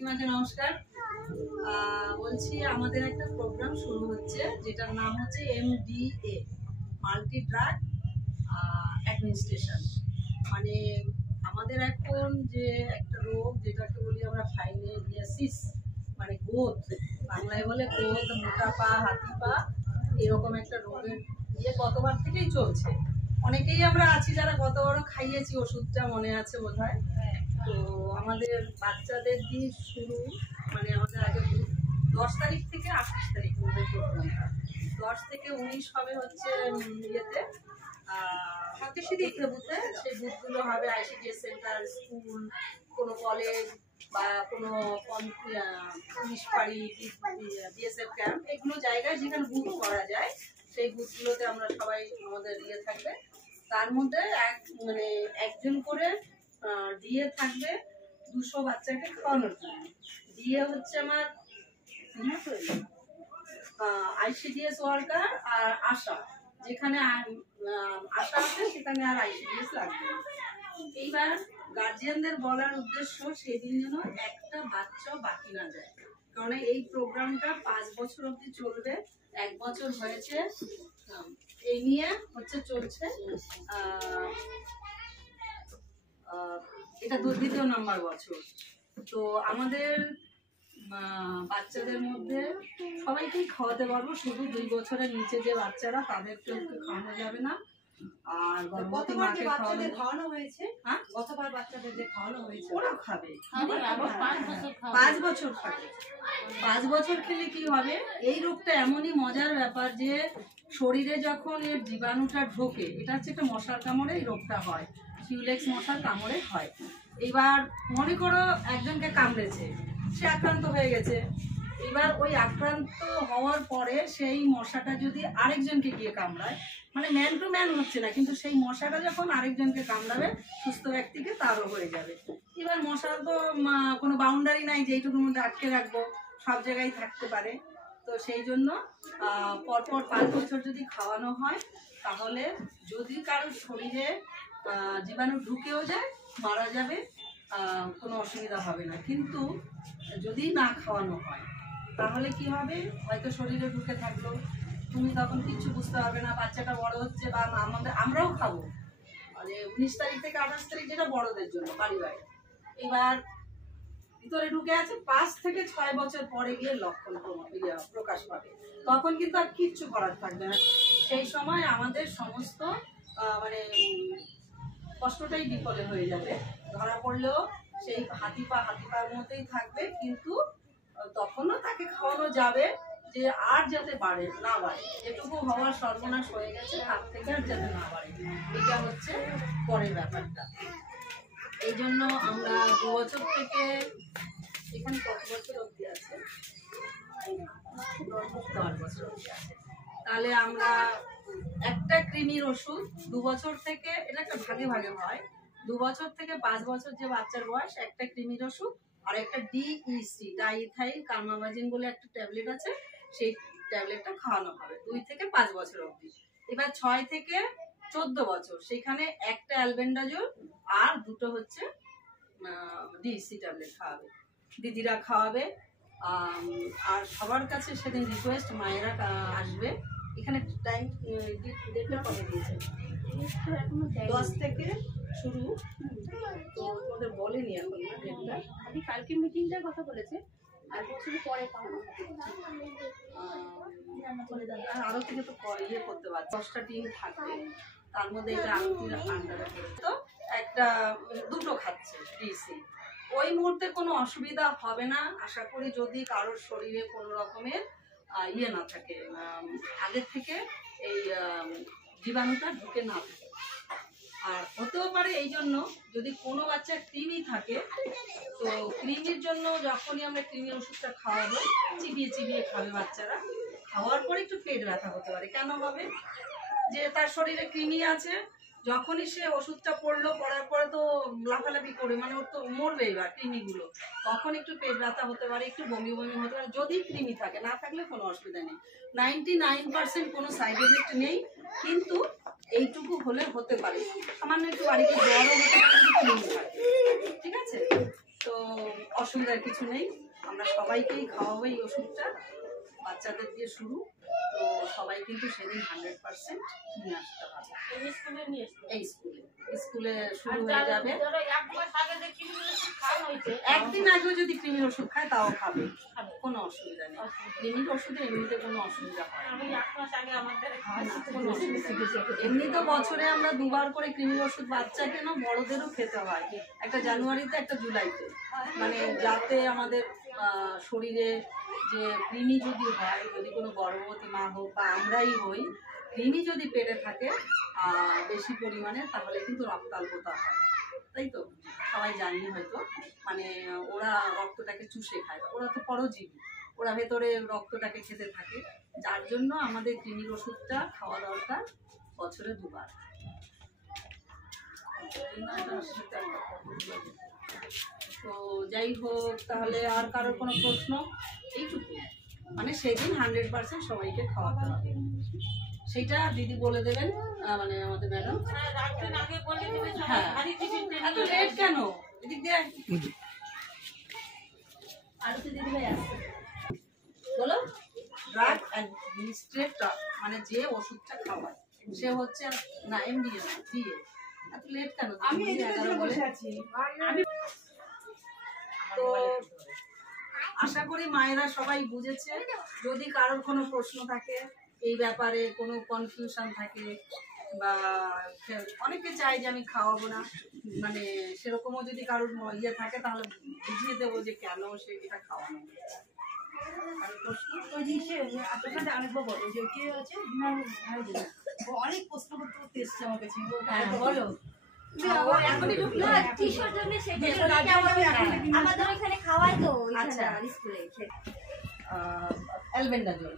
তোমাকে নমস্কার। বলছি আমাদের একটা প্রোগ্রাম শুরু হচ্ছে যেটার নাম হচ্ছে MDA, মাল্টি ড্রাগ অ্যাডমিনিস্ট্রেশন। মানে আমাদের এখন যে একটা রোগ যেটাকে বলি আমরা ফাইলেরিয়াসিস, মানে গোঁদ, বাংলায় বলে গোঁদ, মোটা পা, হাতি পা, এরকম একটা রোগের গতবার থেকেই চলছে। অনেকেই আমরা আছি যারা গতবারও খাইয়েছি ওষুধটা, মনে আছে বোধহয়। তো আমাদের বাচ্চাদের দিয়ে শুরু, মানে আমাদের আগে 10 তারিখ থেকে 28 তারিখ মধ্যে প্রোগ্রামটা। 10 থেকে 19 হবে হচ্ছে ইয়েতে বুথে। সেই বুথগুলো হবে ICDS সেন্টার, স্কুল, কোনো কলেজ বা কোনো পুলিশ ফাঁড়ি, BSF ক্যাম্প, এগুলো জায়গায় যেখানে বুথ করা যায় সেই বুথগুলোতে আমরা সবাই আমাদের ইয়ে থাকবে। তার মধ্যে মানে একজন করে দিয়ে থাকবে 200 বাচ্চাকে খাওয়ানোর জন্য। দিয়ে হচ্ছে আমার ICDS ওয়ার্কার আর আশা, যেখানে আশা আছে সেখানে আর ICDS লাগবে। এইবার গার্জিয়ানদের বলার উদ্দেশ্য সেদিন যেন একটা বাচ্চা বাকি না যায়, কারণ এই প্রোগ্রামটা 5 বছর অবধি চলবে। 1 বছর হয়েছে এই নিয়ে হচ্ছে চলছে, এটা 2য় নাম্বার বছর। তো আমাদের বাচ্চাদের মধ্যে সবাইকেই খাওয়াতে পারবো, শুধু 2 বছরের নিচে যে বাচ্চারা তাদেরকে খাওয়ানো যাবে না। আর গর্ভবতী মাকে খাওয়ানো হয়েছে, হ্যাঁ গতবার বাচ্চাদের যে খাওয়ানো হয়েছে ওরা খাবে, 5 বছর খাবে। 5 বছর খেলে কি হবে, এই রোগটা এমনই মজার ব্যাপার যে শরীরে যখন এর জীবাণুটা ঢোকে, এটা হচ্ছে একটা মশার কামড়ে এই রোগটা হয়, কিউলেক্স মশার কামড়ে হয়। এবার মনে করো একজনকে কামড়েছে, সে আক্রান্ত হয়ে গেছে। এবার ওই আক্রান্ত হওয়ার পরে সেই মশাটা যদি আরেকজনকে গিয়ে কামড়ায়, মানে ম্যান টু ম্যান হচ্ছে না, কিন্তু সেই মশাটা যখন আরেকজনকে কামড়াবে সুস্থ ব্যক্তিকে, তারও হয়ে যাবে। এবার মশা তো কোনো বাউন্ডারি নাই যে এইটুকুর মধ্যে আটকে রাখবো, সব জায়গায় থাকতে পারে। তো সেই জন্য পরপর 5 বছর যদি খাওয়ানো হয়, তাহলে যদি কারোর শরীরে জীবাণু ঢুকেও যায় মারা যাবে, কোনো অসুবিধা হবে না। কিন্তু যদি না খাওয়ানো হয় তাহলে কি হবে, হয়তো শরীরে ঢুকে থাকলো, তুমি তখন কিছু বুঝতে পারবে না, বাচ্চাটা বড় হচ্ছে, বা আমরাও খাবো। মানে 19 তারিখ থেকে 28 তারিখ যেটা বড়দের জন্য বাড়ি বাড়ি, এবার ভিতরে ঢুকে আছে। 5 থেকে 6 বছর পরে গিয়ে লক্ষণ প্রকাশ পাবে, তখন কিন্তু আর কিচ্ছু করার থাকবে না। সেই সময় আমাদের সমস্ত মানে কষ্টটাই বিফলে হয়ে যাবে। ধরা পড়লেও সেই হাতি পার মধ্যেই থাকবে, কিন্তু তখনও তাকে খাওয়ানো যাবে যে আর যাতে না বাড়ে, যেটুকু হওয়ার সর্বনাশ হয়ে গেছে তার থেকে আর যাতে না বাড়ে, এটা হচ্ছে পরের ব্যাপারটা। এই জন্য আমরা 2 বছর থেকে, এখানে কত বছর অবধি আছে, 10 বছর অবধি আছে, তাহলে আমরা একটা কৃমির ওষুধ 2 বছর থেকে, এটা একটা ভাগে ভাগে হয়, 2 বছর থেকে 5 বছর যে বাচ্চার বয়স, একটা কৃমির ওষুধ আর একটা DEC, ডাইইথাইল কার্মাবাজিন বলে একটা ট্যাবলেট আছে, সেই ট্যাবলেটটা খাওয়ানো হবে 2 থেকে 5 বছর অবধি। এবার 6 থেকে 14 বছর, সেখানে একটা অ্যালবেন্ডাজোল আর 2টো হচ্ছে DEC ট্যাবলেট খাওয়াবে, দিদিরা খাওয়াবে। আর সবার কাছে সেদিন রিকোয়েস্ট, মায়েরা আসবে। এখানে টাইম ডেটটা কবে দিয়েছে, 10 থেকে শুরু, তো ওদের বলেনি এখন না ডেটটা, আমি কালকে মিটিংটার কথা বলেছে, আর বছরের পরে আরো থেকে তো ইয়ে করতে পারছে, 10টা টিম থাকবে, তার মধ্যে এটা আরতির আন্ডারে তো একটা 2টো খাচ্ছে ডিসি। ওই মুহূর্তে কোনো অসুবিধা হবে না আশা করি, যদি কারোর শরীরে কোনো রকমের ইয়ে না থাকে, আগের থেকে এই জীবাণুটা ঢুকে না থাকে। আর হতেও পারে এই জন্য, যদি কোনো বাচ্চার কৃমি থাকে, তো কৃমির জন্য যখনই আমরা কৃমির ওষুধটা খাওয়াবো, চিবিয়ে খাবে বাচ্চারা, খাওয়ার পরে একটু পেট ব্যথা হতে পারে। কেন হবে, যে তার শরীরে কৃমি আছে, যখনই সে ওষুধটা পড়ার পরে তো লাফালাফি করে, মানে ওর তো মরবে এবার কৃমিগুলো, তখন একটু পেট ব্যথা হতে পারে, একটু বমি হতে পারে, যদি কৃমি থাকে। না থাকলে কোনো অসুবিধা নেই, 99% কোনো সাইড এফেক্ট নেই, কিন্তু এইটুকু হলে হতে পারে, সামান্য একটু বাড়িতে জ্বরও হতে পারে, ঠিক আছে। তো অসুবিধার কিছু নেই, আমরা সবাইকেই খাওয়াবো এই ওষুধটা, বাচ্চাদের দিয়ে শুরু। তো সবাই কিন্তু সেদিন 100% নিয়ে আসতে পারবে। এই স্কুলে শুরু হয়ে যাবে। একদিন আগেও যদি কৃমির ওষুধ খায় তাও খাবে, কোনো অসুবিধা নেই। কৃমির ওষুধে এমনিতে কোনো অসুবিধা হয় না। এমনি তো বছরে আমরা 2 বার করে কৃমির ওষুধ বাচ্চাকে না বড়দেরও খেতে হয়, একটা জানুয়ারিতে একটা জুলাইতে, মানে যাতে আমাদের শরীরে যে কৃমি যদি হয়, যদি কোনো গর্ভবতী মা হোক বা আমরাই হই, কৃমি যদি পেটে থাকে বেশি পরিমাণে, তাহলে কিন্তু রক্তাল্পতা হয়, তাই তো সবাই জানি হয়তো। মানে ওরা রক্তটাকে চুষে খায়, ওরা তো পরজীবী, ওরা ভেতরে রক্তটাকে খেতে থাকে, যার জন্য আমাদের কৃমির ওষুধটা খাওয়া দরকার বছরে 2 বার। তো যাই হোক, তাহলে আর কারোর কোনো প্রশ্ন? এইটুকু, মানে সেদিন 100% সবাইকে খাওয়াতে হবে, সেটা দিদি বলে দেবেন, মানে আমাদের ম্যাডাম। হ্যাঁ, এত লেট কেন? এদিক দিয়ে আরো তো দিদি ভাই আসছে, বলো। ড্রাগ অ্যাডমিনিস্ট্রেটর মানে যে ওষুধটা খাওয়ায় সে হচ্ছে না এমডিএ না ডিএ। এত লেট কেন? আমি 11 বসে আছি। তো আশা করি মায়েরা সবাই বুঝেছে। যদি কারোর কোনো প্রশ্ন থাকে এই ব্যাপারে, কোনো কনফিউশন থাকে, বা অনেকে চায় যে আমি খাওয়াবো না, মানে সেরকমও যদি কারোর ইয়ে থাকে, তাহলে বুঝিয়ে দেবো যে কেন সে এটা খাওয়ানো। অনেক প্রশ্ন করতে এসছে আমার কাছে, বলো। অ্যালবেন্ডাজল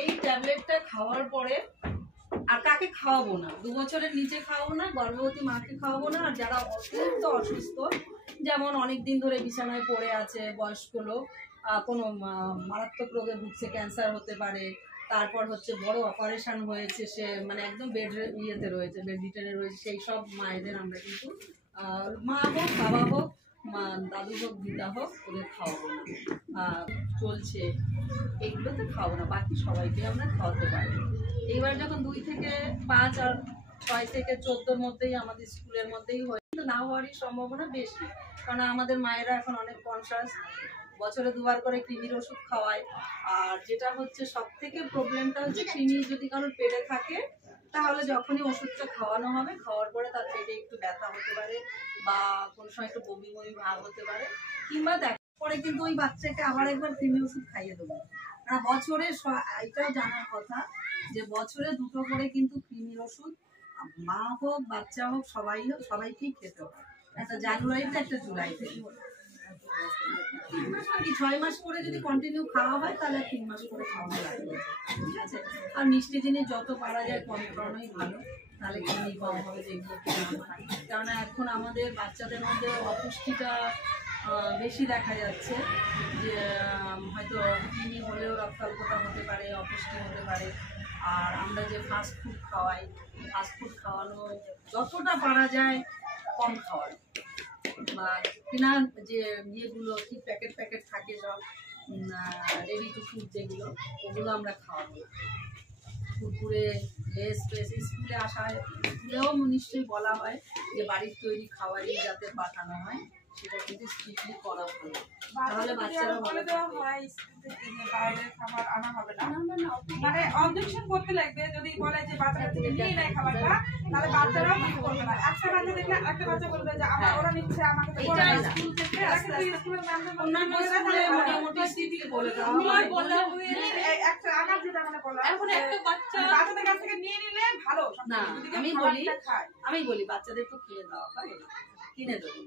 এই ট্যাবলেটটা খাওয়ার পরে আর কাকে খাওয়াবো না, 2 বছরের নিচে খাওয়াবো না, গর্ভবতী মাকে খাওয়াবো না, আর যারা অত্যন্ত অসুস্থ, যেমন অনেক দিন ধরে বিছানায় পড়ে আছে, বয়স্ক লোক, কোনো মারাত্মক রোগে ভুগছে, ক্যান্সার হতে পারে, তারপর হচ্ছে বড় অপারেশন হয়েছে, সে মানে একদম বেড ইয়েতে রয়েছে, বেড রিটেনে রয়েছে, সেই সব মায়েদের আমরা কিন্তু মা হোক বাবা হোক দাদু হোক দিদা হোক ওদের খাওয়াবো না। চলছে এইগুলোতে খাওয়াবো না, বাকি সবাইকে আমরা খাওয়াতে পারি। এইবার যখন 2 থেকে 5 আর 6 থেকে 14 মধ্যেই আমাদের স্কুলের মধ্যেই হয়, কিন্তু না হওয়ারই সম্ভাবনা বেশি, কারণ আমাদের মায়েরা এখন অনেক কনসাস, বছরে 2 বার করে কৃমির ওষুধ খাওয়ায়। আর যেটা হচ্ছে সব থেকে প্রবলেমটা হচ্ছে, কৃমি যদি কারোর পেটে থাকে তাহলে যখনই ওষুধটা খাওয়ানো হবে, খাওয়ার পরে তার পেটে একটু ব্যথা হতে পারে, বা কোনো সময় একটু বমি বমি ভাব হতে পারে, কিংবা পরে কিন্তু ওই বাচ্চাকে আবার একবার কৃমি ওষুধ খাইয়ে দেবো। আর বছরে এটাও জানার কথা যে বছরে 2টো করে কিন্তু কৃমির ওষুধ মা হোক বাচ্চা হোক সবাইকেই খেতে হয়, একটা জানুয়ারিতে একটা জুলাইতে। 6 মাস করে যদি কন্টিনিউ খাওয়া হয় তাহলে 3 মাস করে খাওয়া লাগবে, ঠিক আছে। আর মিষ্টি জিনিস যত পারা যায় কম খাওয়ানোই ভালো, তাহলে কৃমি কম হবে, যেগুলো কেননা এখন আমাদের বাচ্চাদের মধ্যে অপুষ্টিটা বেশি দেখা যাচ্ছে, যে হয়তো কৃমি হলেও রক্তাল্পতা হতে পারে, অপুষ্টি হতে পারে। আর আমরা যে ফাস্ট ফুড খাওয়াই, ফাস্ট ফুড খাওয়ানো যতটা পারা যায় কম খাওয়ানো, বা কিনা যে ইয়েগুলো কি প্যাকেট থাকে সব রেডি টু ফুড, যেগুলো ওগুলো আমরা খাওয়াবো। কুরকুরে, লেস ফেস, স্কুলে আসায় স্কুলেও নিশ্চয়ই বলা হয় যে বাড়ির তৈরি খাবারই যাতে পাঠানো হয়, সেটা কিন্তু স্ট্রিক্টলি করা ভালো, তাহলে বাচ্চারা বলে দেওয়া হয় বাইরের খাবার আনা হবে না। মানে অবজেকশন করতে লাগবে, যদি বলে যে বাচ্চারা থেকে নিয়ে নেয় খাবারটা, তাহলে বাচ্চারাও ঠিক করবে না। একটা বাচ্চা দেখলে একটা বাচ্চা বলবে যে আমার ওরা নিচ্ছে, আমাকে তো বলে না। স্কুল থেকে স্কুলের ম্যামদের অন্যান্য স্কুলে মোটামুটি স্ট্রিক্টলি বলে দেওয়া হয়, বলে একটা আমার যেটা মানে বলা, এখন একটা বাচ্চাদের কাছ থেকে নিয়ে নিলে ভালো না। আমি বলি বাচ্চাদের তো কিনে দেওয়া হয়, কিনে দেবো,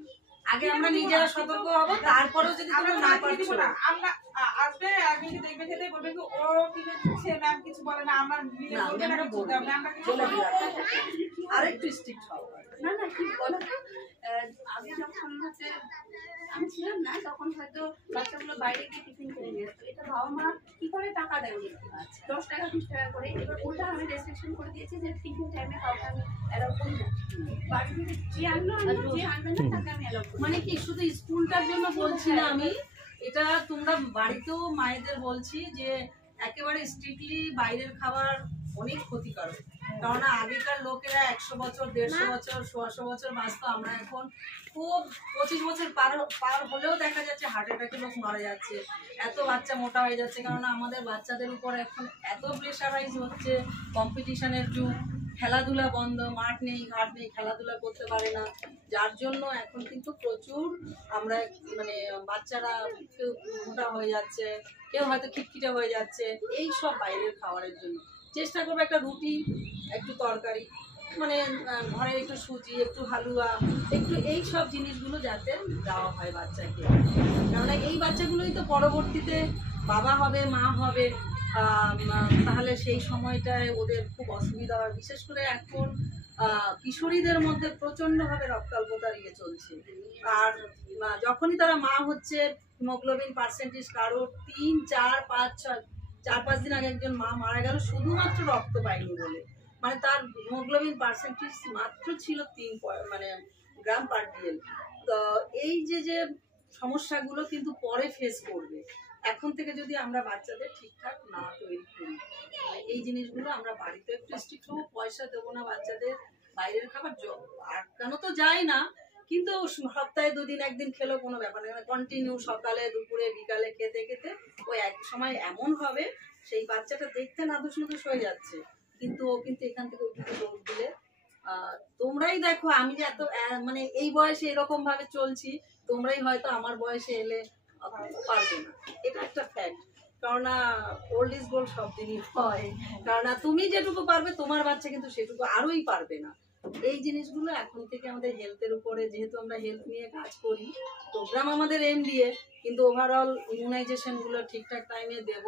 আগে আমরা নিজেরা সতর্ক হব, তারপরেও যদি তোমরা না পারছো না, আমরা আসবে একদিন দেখবে খেতে বলবে কি ও কিনে দিচ্ছে, ম্যাম কিছু বলে না, আমরা মিলে বলবে না, বলতে হবে আমরা কিছু বলে আরেকটু স্ট্রিক্ট হও। না কি বলো তো, আগে যখন হচ্ছে আমি ছিলাম না, তখন হয়তো বাচ্চাগুলো বাইরে গিয়ে টিফিন করে নিয়ে আসতো, এটা বাবা মা কি করে টাকা দেয় উনি, 10 টাকা 20 টাকা করে। এবার ওটা আমি রেস্ট্রিকশন করে দিয়েছি যে টিফিন টাইমে কাউকে আমি অ্যালাউ করি না। বাড়ি থেকে যে আনলো যে আনবে না তাকে আমি অ্যালাউ করি। মানে কি শুধু স্কুলটার জন্য বলছি না আমি, এটা তোমরা বাড়িতেও মায়েদের বলছি যে একেবারে স্ট্রিক্টলি বাইরের খাবার অনেক ক্ষতিকারক। কারণ আগেকার লোকেরা 100 বছর 150 বছর 100 বছর বাঁচতো, আমরা এখন খুব 25 বছর পার হলেও দেখা যাচ্ছে হার্ট অ্যাটাকে লোক মারা যাচ্ছে, এত বাচ্চা মোটা হয়ে যাচ্ছে। কারণ আমাদের বাচ্চাদের উপর এখন এত প্রেশারাইজ হচ্ছে, কম্পিটিশনের যুগ, খেলাধুলা বন্ধ, মাঠ নেই ঘাট নেই, খেলাধুলা করতে পারে না, যার জন্য এখন কিন্তু প্রচুর আমরা মানে বাচ্চারা কেউ মোটা হয়ে যাচ্ছে, কেউ হয়তো খিটখিটে হয়ে যাচ্ছে, এই সব বাইরের খাবারের জন্য। চেষ্টা করবো একটা রুটি, একটু তরকারি, মানে ঘরে একটু সুজি, একটু হালুয়া, একটু এই সব জিনিসগুলো যাতে দেওয়া হয় বাচ্চাকে। কেননা এই বাচ্চাগুলোই তো পরবর্তীতে বাবা হবে, মা হবে, তাহলে সেই সময়টায় ওদের খুব অসুবিধা হয়। বিশেষ করে এখন কিশোরীদের মধ্যে প্রচণ্ডভাবে রক্তাল্পতার ইয়ে চলছে। আর যখনই তারা মা হচ্ছে, হিমোগ্লোবিন পার্সেন্টেজ কারোর 3, 4, 5, 6, 4-5 দিন আগে একজন মা মারা গেল শুধুমাত্র রক্ত পায়নি বলে। মানে তার হিমোগ্লোবিন পার্সেন্টেজ মাত্র ছিল 3 মানে গ্রাম পার ডিএল। তো এই যে সমস্যাগুলো কিন্তু পরে ফেস করবে। এখন থেকে যদি আমরা বাচ্চাদের ঠিকঠাক না তৈরি করি, এই জিনিসগুলো আমরা বাড়িতে একটু স্ট্রিক্ট হবো, পয়সা দেবো না বাচ্চাদের বাইরের খাবার আটকানো তো যায় না, কিন্তু সপ্তাহে 2 দিন 1 দিন খেলেও কোনো ব্যাপার নেই। কন্টিনিউ সকালে দুপুরে বিকালে খেতে খেতে ওই এক সময় এমন হবে সেই বাচ্চাটা দেখতে নাদুস নুদুস হয়ে যাচ্ছে, কিন্তু ও কিন্তু এখান থেকে ওইদিকে দৌড় দিলে তোমরাই দেখো আমি যে এত মানে এই বয়সে এরকম ভাবে চলছি, তোমরাই হয়তো আমার বয়সে এলে পারবে না, এটা একটা ফ্যাক্ট। কারণ ওল্ড ইজ গোল্ড সব দিনই হয়, কারণ তুমি যেটুকু পারবে তোমার বাচ্চা কিন্তু সেটুকু আরোই পারবে না। এই জিনিসগুলো এখন থেকে আমাদের হেলথের উপরে, যেহেতু আমরা হেলথ নিয়ে কাজ করি, প্রোগ্রাম আমাদের এমডিএ, কিন্তু ওভারঅল ইমিউনাইজেশন গুলো ঠিকঠাক টাইমে দেব।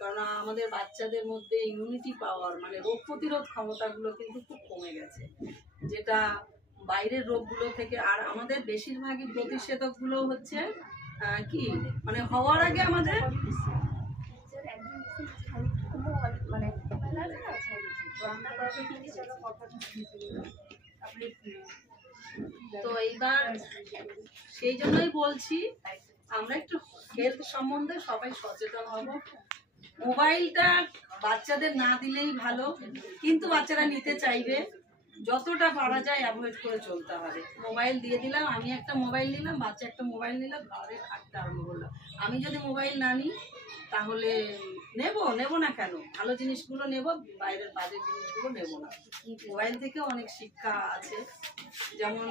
কারণ আমাদের বাচ্চাদের মধ্যে ইমিউনিটি পাওয়ার মানে রোগ প্রতিরোধ ক্ষমতাগুলো কিন্তু খুব কমে গেছে, যেটা বাইরের রোগগুলো থেকে। আর আমাদের বেশিরভাগই প্রতিষেধকগুলো হচ্ছে কি মানে হওয়ার আগে আমাদের মানে তো এইবার সেই জন্যই বলছি আমরা একটু হেলথ সম্বন্ধে সবাই সচেতন হব। মোবাইলটা বাচ্চাদের না দিলেই ভালো, কিন্তু বাচ্চারা নিতে চাইবে, যতটা পারা যায় অ্যাভয়েড করে চলতে হবে। মোবাইল দিয়ে দিলাম, আমি একটা মোবাইল নিলাম, বাচ্চা একটা মোবাইল নিলাম, ঘরে খাটতে আরম্ভ করলাম। আমি যদি মোবাইল না নিই তাহলে নেব না কেন, ভালো জিনিসগুলো নেব, বাইরের বাজে জিনিসগুলো নেব না। মোবাইল থেকে অনেক শিক্ষা আছে, যেমন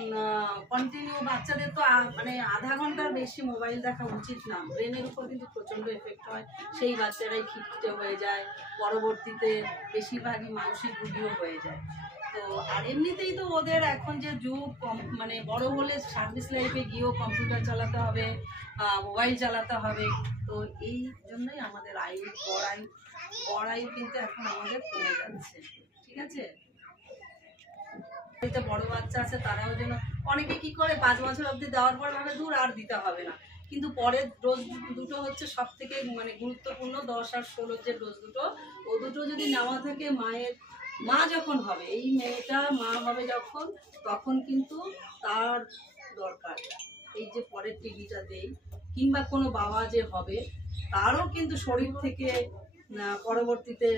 কন্টিনিউ বাচ্চাদের তো মানে আধা ঘন্টার বেশি মোবাইল দেখা উচিত না, ব্রেনের উপর কিন্তু প্রচণ্ড এফেক্ট হয়, সেই বাচ্চারাই খিটখিটে হয়ে যায়, পরবর্তীতে বেশিরভাগই মানসিক রোগীও হয়ে যায়। তো আর এমনিতেই তো ওদের এখন যে যুগ, মানে বড় হলে সার্ভিস লাইফে গিয়েও কম্পিউটার চালাতে হবে, মোবাইল চালাতে হবে। তো এই জন্যই আমাদের গড় আয়ু কিন্তু এখন আমাদের কমে যাচ্ছে। ঠিক আছে, বড় বাচ্চা আছে তারাও যেন, অনেকে কি করে 5 বছর অবধি দেওয়ার পর ভাবে দূর আর দিতে হবে না, কিন্তু পরের ডোজ দুটো হচ্ছে সব থেকে মানে গুরুত্বপূর্ণ, 10 আর 16 যে ডোজ দুটো, ও দুটো যদি নেওয়া থাকে, মা যখন হবে, এই মেয়েটা মা হবে যখন, তখন কিন্তু তার দরকার এই যে পরের টিভিটা দেই, কিংবা কোনো বাবা যে হবে তারও কিন্তু শরীর থেকে পরবর্তীতে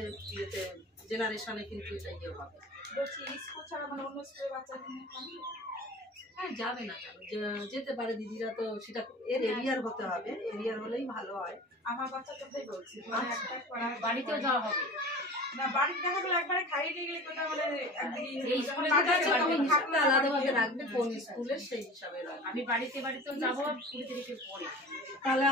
জেনারেশনে কিন্তু এটা ইয়ে হবে। হ্যাঁ যাবে না, যেতে পারে দিদিরা, তো সেটা এর এরিয়ার হতে হবে, এরিয়ার হলেই ভালো হয়। আমার বাচ্চার কথাই বলছি, বাড়িতেও যাওয়া হবে না, বাড়িতে দেখা গেলো একবারে খাইয়ে নিয়ে গেলে কোথাও মানে আলাদাভাবে রাখবে কোন স্কুলে সেই হিসাবে রাখবে। আমি বাড়িতেও যাবো 20 তারিখের পরে। তাহলে